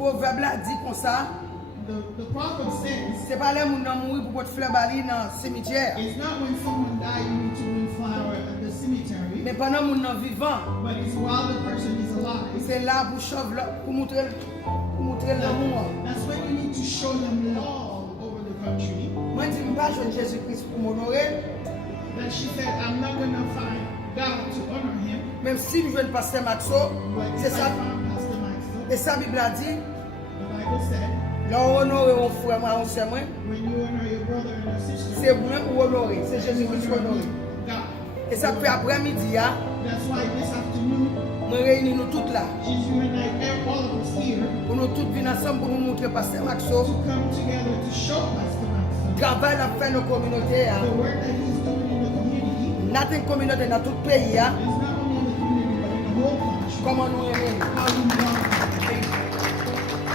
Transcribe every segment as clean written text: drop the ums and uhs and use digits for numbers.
Proverbe là dit comme ça. The proverb says, C'est pas les gens qui mourir pour faire bali dans le cimetière. it's not when someone dies you need to bring flower at the cemetery, Mais pendant que les gens vivant, but it's while the person is alive. c'est là pour montrer l'amour. That's when you need to show them love over the country. Moi, je dis pas je Jésus-Christ pour m'honorer. That she said, I'm not going to find God to honor him. Même si je veux le pasteur Maxo, But c'est if I ça. found Pastor Maxo, Et ça, la Bible a dit, the Bible said, là on honore mon frère, mon sœur, when you honor your brother and your sister, c'est moi pour honorer, c'est Jésus-Christ pour honorer. God. Et ça fait après-midi, That's why this afternoon, nous réunissons nous toutes là. she's united all of us here Pour nous tous venir ensemble pour nous montrer pasteur Maxo. to come together to show Pastor Maxo Travail à faire nos communautés. the work that he's doing in the community. Notre communauté dans tout le pays. It's not only in the community, but in the whole country. Comment nous aimons. How you love him.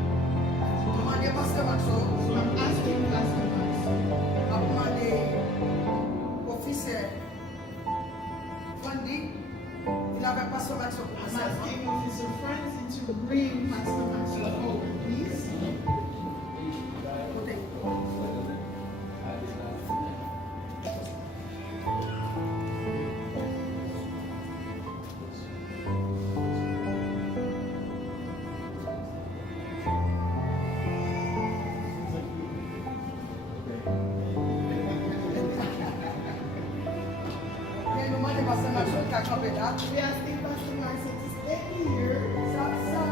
Demandez pasteur Maxo. So I'm asking Pastor Maxo, A demandé officier Fondi. Il n'avait pas son Maxo pour I'm passer. asking Officer Francis to bring Pastor Maxo forward, please. Côté. Et nous demandons pasteur Maxo qui a campé là. We asking Pastor Maxo to stay here. Ça,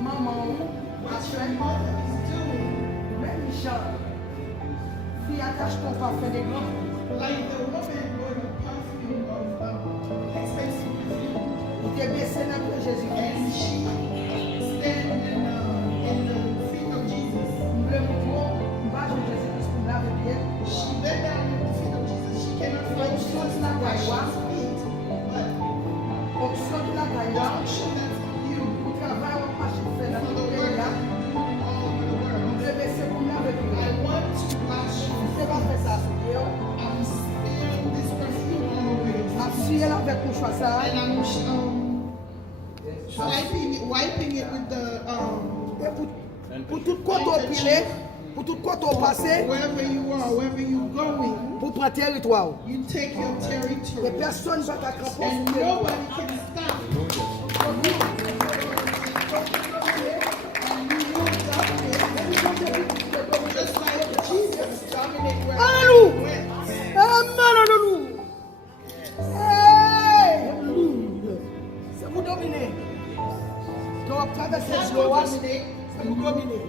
maman, What your mother is doing, même Jean, fille attache ton parfum des grands. like the woman bought a perfume of expensive perfume, Il t'est baissé dans le Jésus-Christ. and she stand in the feet of Jesus. Nous voulons montrer, bah, Jésus-Christ pour me laver bien. She bent down at the feet of Jesus. She cannot find shoes that wash his feet, but Option de la the gaïa, unction that's on you pour travailler au marché de faire dans for le the pays work là. that you do all over the Nous world. voulons baisser pour me laver bien. I want to wash you. C'est pas fait ça, c'est bien. I'm spilling this perfume all over your feet. Appuyez avec mon choix ça. And I'm wiping it with the Et pour tout côté au pilé, pour tout côté au passé, wherever you are, wherever you're going, pour prendre territoire. you take your Et territory, personne ne va t'attraper. and nobody can stop you. And you will dominate, just like Jesus dominated wherever Hallelujah. he went. Amen, hallelujah. Hey, hallelujah. C'est vous dominer. Quand on traverse That's le what lois, dominate. c'est vous dominer.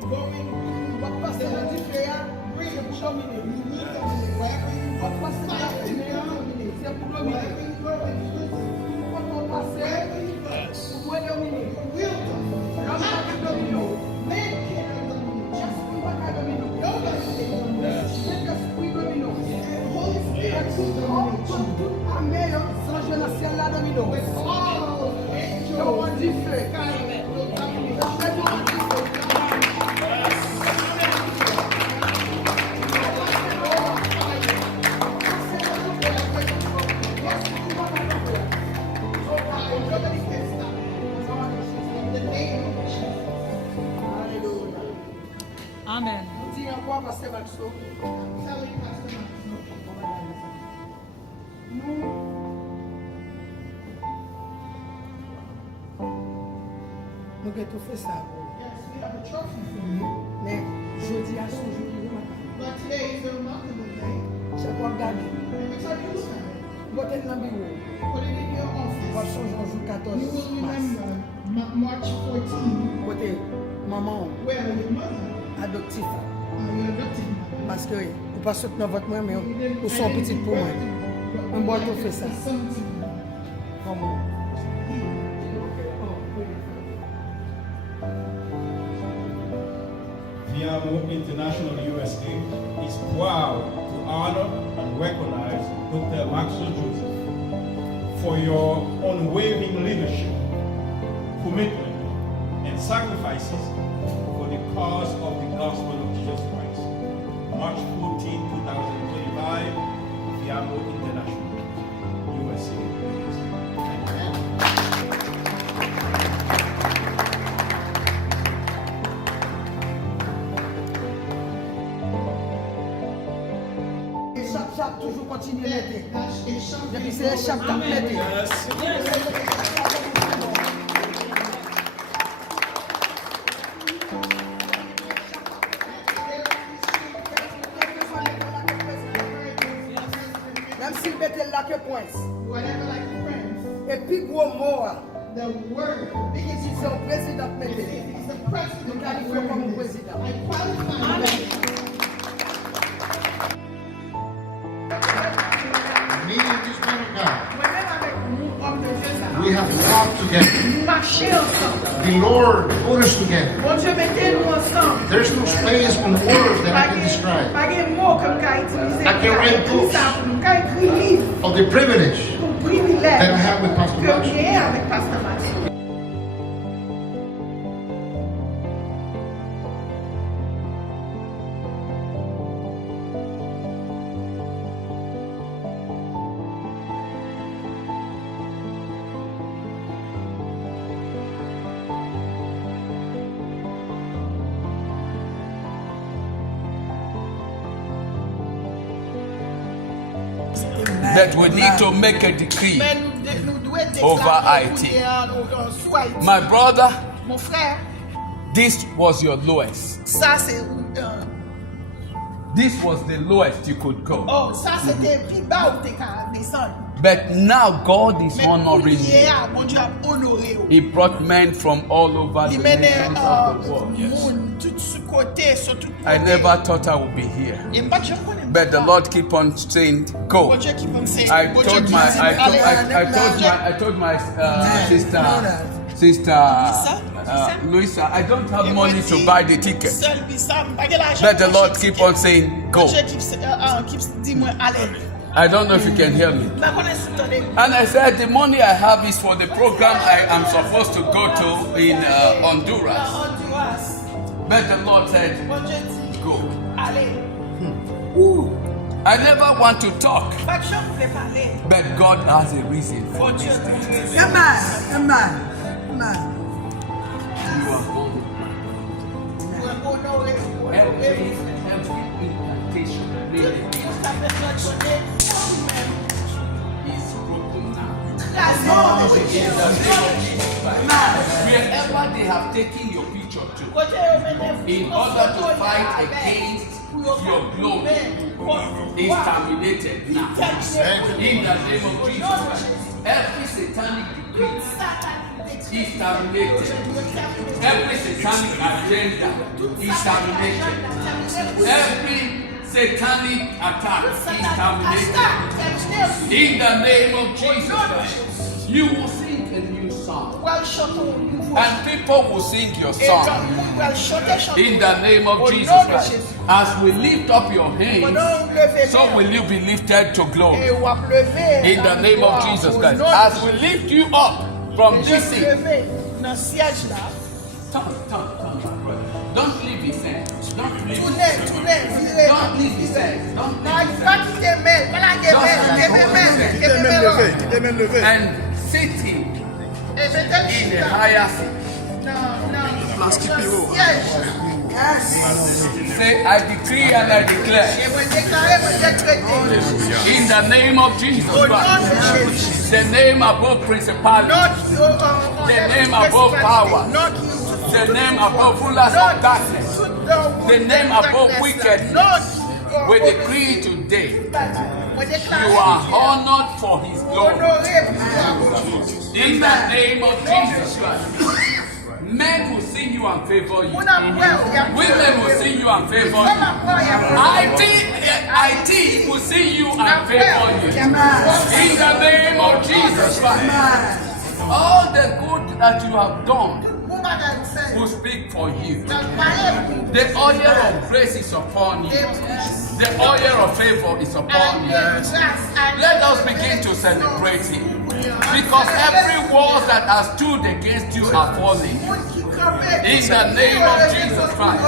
Going, On va passer dans le frère, c'est vous dominer. you will dominate wherever you On va passer dans la fight, you prière, dominate. c'est vous dominer. Wherever you go in prison, Quand on passe, wherever you go, vous pouvez dominer. you will dominate. L'homme va te dominer. Men cannot dominate. L'esprit va te dominer. Nobody can dominate. L'esprit domine. And Holy Spirit will dominate you. Tout armée, sans je dans le ciel là domine. With all Comment on angels, dit feu? skymen will dominate you. C'est comment on dit feu? Nobody can stop you. In the name of Jesus. Alléluia. Amen. Dis encore, pasteur Maxo. Telling Pastor Maxo. Nous avons tout fait ça. Yes, we have a trophy for you. Mais jeudi à ce jour, But today is a remarkable day. j'ai pas regardé. Every time you look at it, Côté dans le bureau, put it in your on va office. changer au jour 14 You will mars. remember March 14, Côté maman where your mother, adoptif. your adopted mother, Parce que vous pas soutenir votre mère, mais vous sont petits pour moi. On doit tout faire ça. Comme Viamo International USA is proud to honor and recognize Dr. Maxo Joseph for your unwavering leadership, commitment, and sacrifices for the cause of the gospel of Jesus Christ. March 14, 2025, Viamo International USA. chaque toujours continue à l'été. Acheter chaque Depuis c'est chaque temps l'été. Même s'il mettait là que pointe. whatever like the friends. Et puis gros mot, The word, because si c'est un président it's mettait. the president Donc that il faut comme un word. président. I qualify. Me and this man of God, Whenever I move up the agenda, we have walked together. marcher ensemble. The Lord put us together. Bon Dieu, mettez-nous ensemble. There's no space on words that I can describe Pas de mots comme qu'a utilisé. I can write books. Qu'a écrit livre. of the privilege Pour privilège. that I have with Pastor Que Maxo. j'ai avec Pasteur Maxo. That we need to make a decree. Mais nous devons Over déclarer Haïti. sous Haïti. My brother, Mon frère, this was your lowest. ça c'est This was the lowest you could go. oh, ça c'était plus bas où t'es qu'à descendre. But now God is Mais pour honoring you. hier, mon Dieu a honoré. He brought men from all over the Il mène nations of the world. monde tout ce côté, sur tout I côté. never thought I would be here. Et pas je connais But the pas. Lord keep on saying, go. Bon Dieu qui pensait. I Bon Dieu told qui my, pensait, I told, allez. I told my sister, Luisa, I don't have Et money moi, to dit, buy the ticket. seul, puis ça, pas de l'argent But the pour Lord acheter keep on ticket. saying, Bon go. Dieu qui dit moi allez. I don't know if you can hear me. Pas connaître si t'entendez. And I said, the money I have is for the program I am supposed to go to in Honduras. Honduras. But the Lord said, Bon Dieu dit go. allez. I never want to talk, Pas que je voulais parler. but God has a reason for Bon Dieu this. dit. Amen. You are going. Pour honorer. Every incantation made against Ça fait notre bonnet. is broken now. La mort de In Dieu. the name of Jesus Christ. Wherever they have taken your picture to, Côté au bénéfice. in order to fight against your glory, is terminated now. In the name of Jesus Christ. Every satanic decree is terminated. Every satanic agenda is terminated. Every satanic attack is terminated. In the name of Jesus Christ. You will sing a new song. And people will sing your song. In the name of Jesus Christ. As we lift up your hands, so will you be lifted to glory. In the name of Jesus Christ. As we lift you up from this seat, turn, my brother. Don't leave his hand. Don't leave his hand. Don't leave his hand. Don't leave his hand. And sit him in the higher seat. Say, I decree and I declare in the name of Jesus Christ, the name above principality, the name above power, the name above rulers of darkness, the name above wickedness. We decree today, you are honored for his glory. In the name of Jesus Christ. Men will sing you and favor you. Women will sing you and favor you. IT will sing you and favor you. In the name of Jesus Christ. All the good that you have done will speak for you. The oil of grace is upon you. The oil of favor is upon you. Let us begin to celebrate him. Because every wall that has stood against you are falling. In the name of Jesus Christ.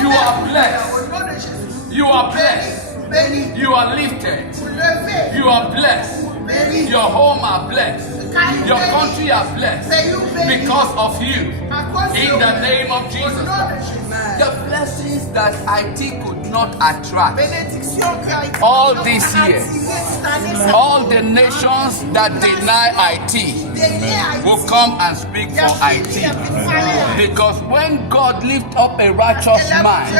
You are blessed. You are blessed. You are lifted. You are blessed. Your home are blessed. Your country are blessed because of you. In the name of Jesus Christ. The blessings that IT could not attract all these years, all the nations that deny IT will come and speak for IT. Because when God lifts up a righteous mind,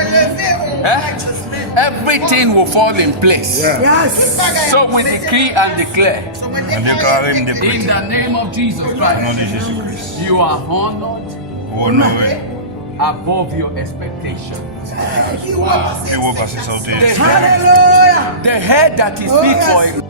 everything will fall in place. Yes. So we decree and declare, En déclarer in the name of Jesus au nom Christ, de Jésus-Christ. you are honored Honoré. above your expectation. Et repasser sa hauteur. Hallelujah. The head that is big for a